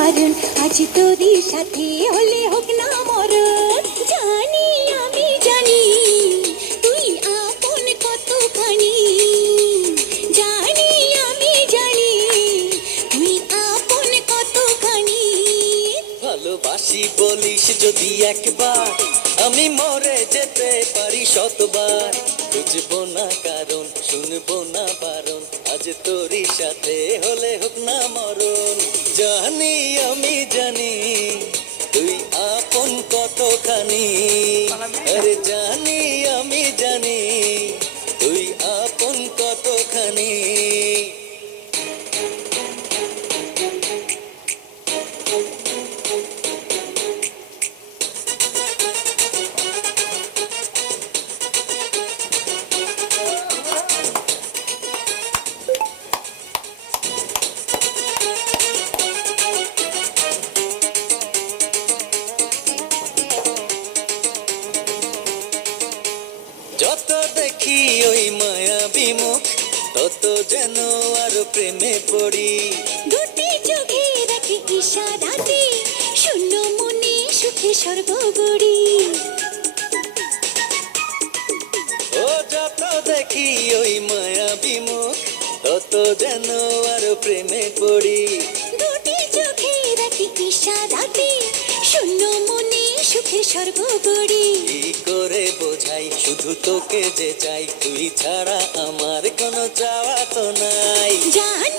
বারণ, আজ তোরই সাথে হলে হোক না মরণ। জানি আমি জানি তুই আপন কতখানি, জানি আমি জানি তুই আপন কতখানি। ভালোবাসি বলিস যদি একবার, আমি মরে যেতে পারি শতবার। বুঝবো না কারণ, শুনবো না বারণ, আজ তোরই সাথে হলে হোক না মরণ। জানি আমি জানি তুই আপন কতখানি, আরে জানি আমি জানি তুই আপন কতখানি। যত দেখি ওই মায়াবী মুখ, তত যেন আরো প্রেমে পড়ি। দুটি চোখে রাখি ইশারাতে, শূন্য মনে সুখে স্বর্গ গড়ি। ও যত দেখি ওই মায়াবী মুখ, তত যেন আরো প্রেমে পড়ি। দুটি চোখে রাখি ইশারাতে, শূন্য মনে সুখে স্বর্গ গড়ি। কি করে বোঝাই শুধু তোকে যে চাই, তুই ছাড়া আমার কোনো চাওয়া তো নাই। জানি